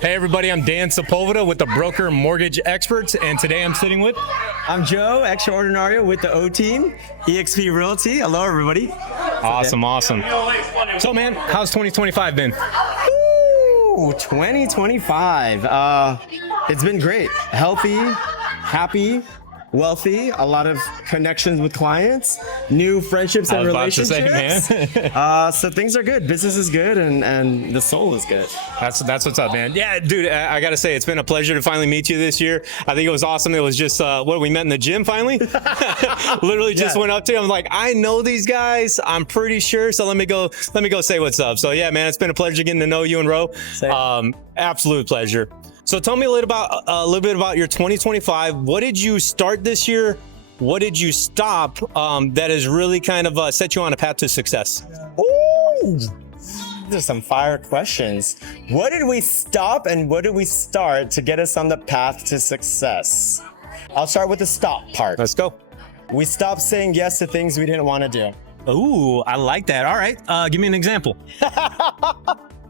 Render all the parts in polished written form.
Hey everybody, I'm Dan Sepulveda with the Broker Mortgage Experts, and today I'm sitting with... I'm Joe Extra Ordinario with the O team, EXP Realty. Hello everybody. Awesome. So man, how's 2025 been? Ooh, 2025. It's been great. Healthy, happy, wealthy, a lot of connections with clients, new friendships and relationships. So things are good. Business is good, and the soul is good. That's what's up, man. Yeah, dude, I gotta say, it's been a pleasure to finally meet you this year. I think it was awesome. It was just, we met in the gym finally. Literally just went up to you. I'm like, I know these guys. I'm pretty sure. So let me go say what's up. So yeah, man, it's been a pleasure getting to know you and Ro. Absolute pleasure. So tell me a little bit about your 2025. What did you start this year? What did you stop that has really kind of set you on a path to success? Ooh, these are some fire questions. What did we stop and what did we start to get us on the path to success? I'll start with the stop part. Let's go. We stopped saying yes to things we didn't want to do. Ooh, I like that. All right, give me an example.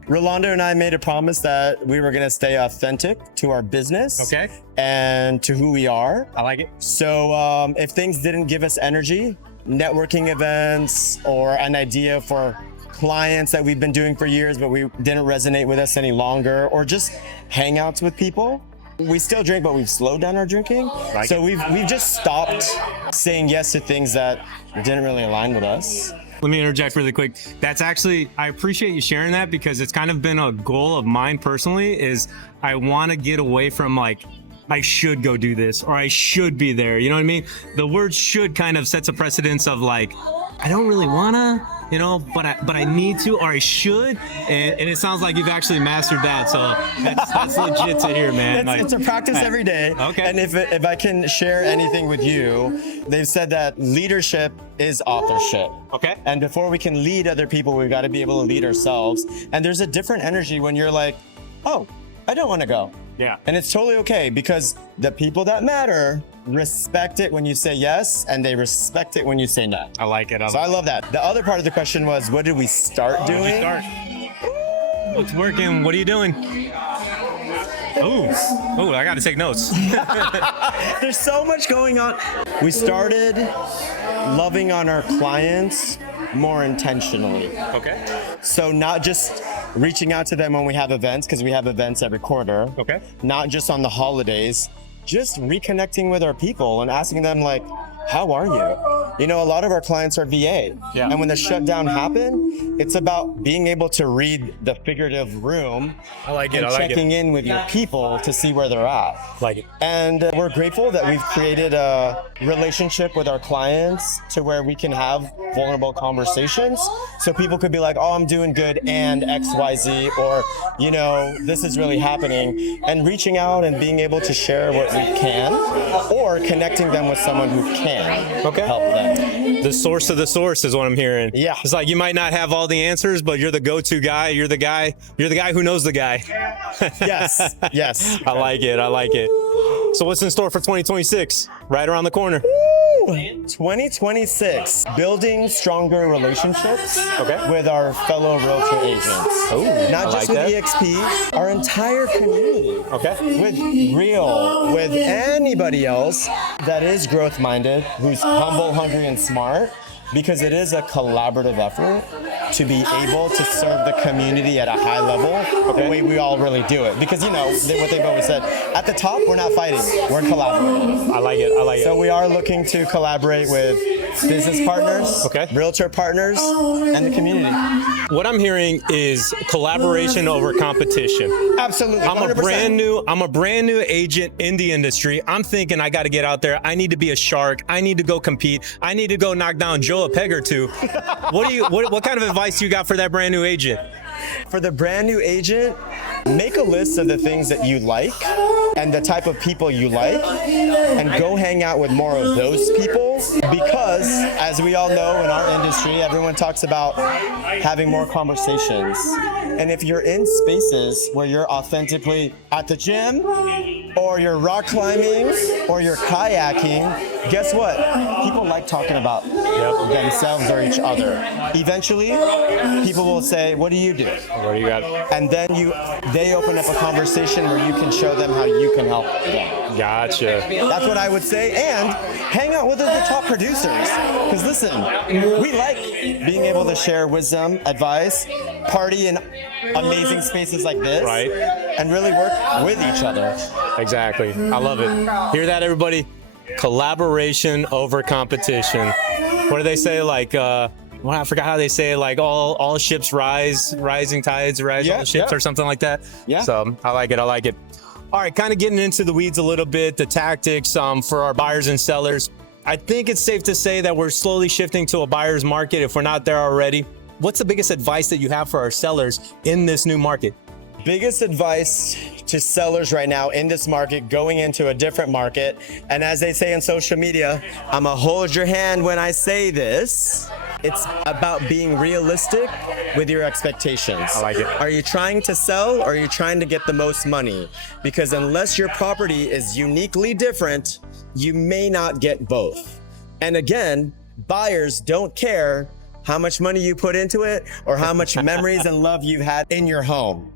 Rolando and I made a promise that we were going to stay authentic to our business and to who we are. I like it. So if things didn't give us energy, networking events or an idea for clients that we've been doing for years, but we didn't resonate with us any longer, or just hangouts with people. We still drink, but we've slowed down our drinking. So we've just stopped saying yes to things that didn't really align with us. Let me interject really quick. That's actually, I appreciate you sharing that, because it's kind of been a goal of mine personally, is I want to get away from like, I should go do this, or I should be there. You know what I mean? The word should kind of sets a precedence of like, I don't really wanna, you know, but I need to, or I should. And it sounds like you've actually mastered that. So that's legit to hear, man. It's a practice every day. Okay. And if I can share anything with you, they've said that leadership is authorship. Okay. And before we can lead other people, we've got to be able to lead ourselves. And there's a different energy when you're like, oh, I don't want to go. Yeah. And it's totally okay, because the people that matter respect it when you say yes, and they respect it when you say no. I like it. I love that. The other part of the question was, what did we start doing? What's working? What are you doing? Oh, I got to take notes. There's so much going on. We started loving on our clients more intentionally. Okay. So not just reaching out to them when we have events, because we have events every quarter. Okay. Not just on the holidays, just reconnecting with our people and asking them like, how are you? You know, a lot of our clients are VA. Yeah. And when the shutdown happened, it's about being able to read the figurative room. I like it. And checking in with your people to see where they're at. Like it. And we're grateful that we've created a relationship with our clients to where we can have vulnerable conversations. So people could be like, oh, I'm doing good and XYZ, or, you know, this is really happening. And reaching out and being able to share what we can, or connecting them with someone who can help them. The source of the source is what I'm hearing. Yeah. It's like you might not have all the answers, but you're the go-to guy. You're the guy who knows the guy. Yes. I like it. So what's in store for 2026? Right around the corner. 2026, building stronger relationships with our fellow realtor agents. Not just with EXP, our entire community. With Real, with anybody else that is growth-minded, who's humble, hungry, and smart, because it is a collaborative effort to be able to serve the community at a high level the way we all really do it. Because, you know, what they've always said, at the top, we're not fighting, we're collaborating. I like it. So we are looking to collaborate with business partners, realtor partners, and the community. What I'm hearing is collaboration over competition. Absolutely. 100%. I'm a brand new agent in the industry. I'm thinking I got to get out there. I need to be a shark. I need to go compete. I need to go knock down Joe a peg or two. What kind of advice do you got for that brand new agent? For the brand new agent, make a list of the things that you like and the type of people you like, and go hang out with more of those people, because as we all know in our industry, everyone talks about having more conversations. And if you're in spaces where you're authentically at the gym, or you're rock climbing, or you're kayaking, guess what? People like talking about themselves or each other. Eventually, people will say, what do you do? What do you got? And then they open up a conversation where you can show them how you can help them. Gotcha. That's what I would say. And hang out with the top producers. Because listen, we like being able to share wisdom, advice, party in amazing spaces like this. Right. And really work with each other. Exactly. I love it. Hear that, everybody? Collaboration over competition. What do they say? Like, well, I forgot how they say it. Like, all ships rise, rising tides rise all ships, or something like that. Yeah. So I like it. I like it. All right, kind of getting into the weeds a little bit, the tactics for our buyers and sellers. I think it's safe to say that we're slowly shifting to a buyer's market if we're not there already. What's the biggest advice that you have for our sellers in this new market? Biggest advice to sellers right now in this market, going into a different market. And as they say on social media, I'm gonna hold your hand when I say this. It's about being realistic with your expectations. I like it. Are you trying to sell or are you trying to get the most money? Because unless your property is uniquely different, you may not get both. And again, buyers don't care how much money you put into it or how much memories and love you've had in your home.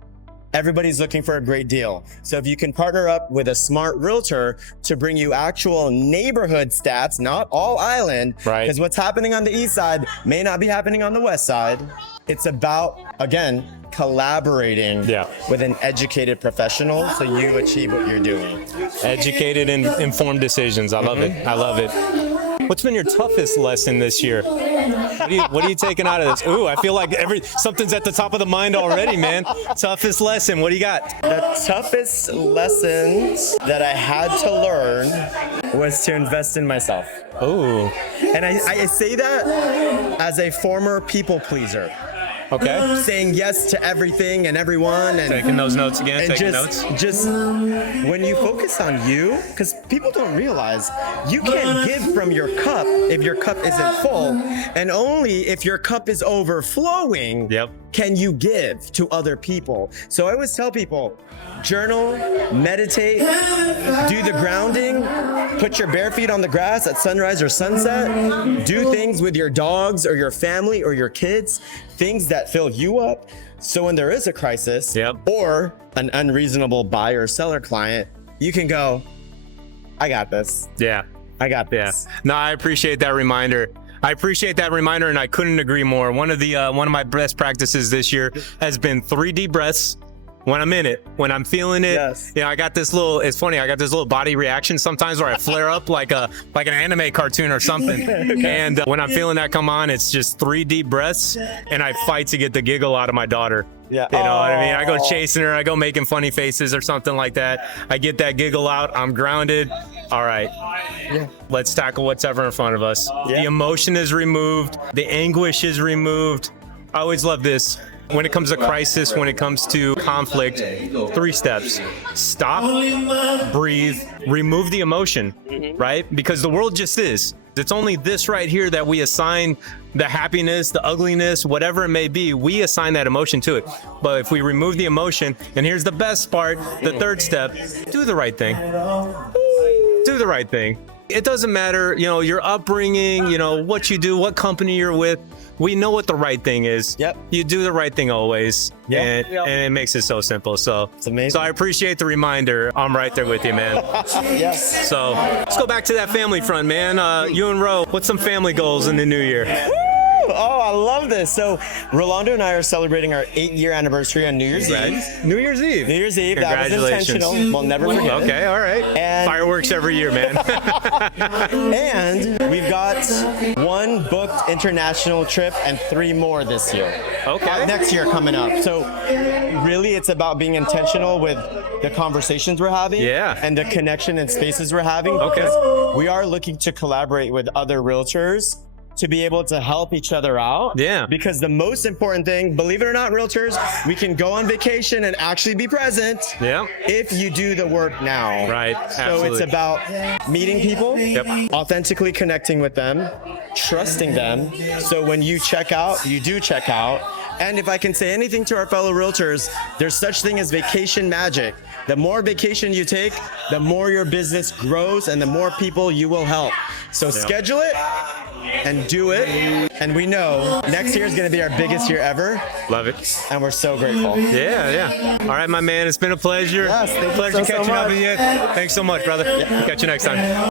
Everybody's looking for a great deal. So if you can partner up with a smart realtor to bring you actual neighborhood stats, not all island, right? Because what's happening on the east side may not be happening on the west side. It's about, again, collaborating with an educated professional so you achieve what you're doing. Educated and informed decisions. I love it. I love it. What's been your toughest lesson this year? What are you taking out of this? Ooh, I feel like something's at the top of the mind already, man. Toughest lesson. What do you got? The toughest lessons that I had to learn was to invest in myself. Oh. And I say that as a former people pleaser. Okay. Saying yes to everything and everyone. And taking those notes again, taking notes. Just when you focus on you, because people don't realize you can't give from your cup if your cup isn't full. And only if your cup is overflowing can you give to other people. So I always tell people, journal, meditate, do the grounding, put your bare feet on the grass at sunrise or sunset, do things with your dogs or your family or your kids, things that fill you up. So when there is a crisis or an unreasonable buyer or seller client, you can go, I got this. Yeah. I got this. Yeah. No, I appreciate that reminder. And I couldn't agree more. One of my best practices this year has been 3 deep breaths. When I'm in it, when I'm feeling it, I got this it's funny, I got this little body reaction sometimes where I flare up like an anime cartoon or something. And when I'm feeling that come on, it's just 3 deep breaths and I fight to get the giggle out of my daughter. Yeah. You know what I mean? I go chasing her, I go making funny faces or something like that. I get that giggle out, I'm grounded. All right, let's tackle whatever in front of us. The emotion is removed, the anguish is removed. I always love this. When it comes to crisis, when it comes to conflict, 3 steps. Stop, breathe, remove the emotion, right? Because the world just is. It's only this right here that we assign the happiness, the ugliness, whatever it may be, we assign that emotion to it. But if we remove the emotion, and here's the best part, the 3rd step, do the right thing. Do the right thing. It doesn't matter, your upbringing, what you do, what company you're with. We know what the right thing is. You do the right thing always. And it makes it so simple. So it's amazing. So I appreciate the reminder. I'm right there with you, man. Yes. So let's go back to that family front, man. You and Ro, what's some family goals in the new year? Oh, I love this. So Rolando and I are celebrating our 8-year anniversary on New Year's Eve. New Year's Eve. New Year's Eve. That was intentional. We'll never forget. Okay, all right. And fireworks every year, man. And we've got 1 booked international trip and 3 more this year. Okay. Next year coming up. So really it's about being intentional with the conversations we're having and the connection and spaces we're having. Because we are looking to collaborate with other realtors to be able to help each other out. Because the most important thing, believe it or not, realtors, we can go on vacation and actually be present if you do the work now. Right. So it's about meeting people, authentically connecting with them, trusting them. So when you check out, you do check out. And if I can say anything to our fellow realtors, there's such thing as vacation magic. The more vacation you take, the more your business grows and the more people you will help. So schedule it and do it. And we know next year is going to be our biggest year ever. Love it. And we're so grateful. Yeah. All right, my man. It's been a pleasure. Yes, thank you Pleasure so catching up much. with you. Thanks so much, brother. Catch you next time.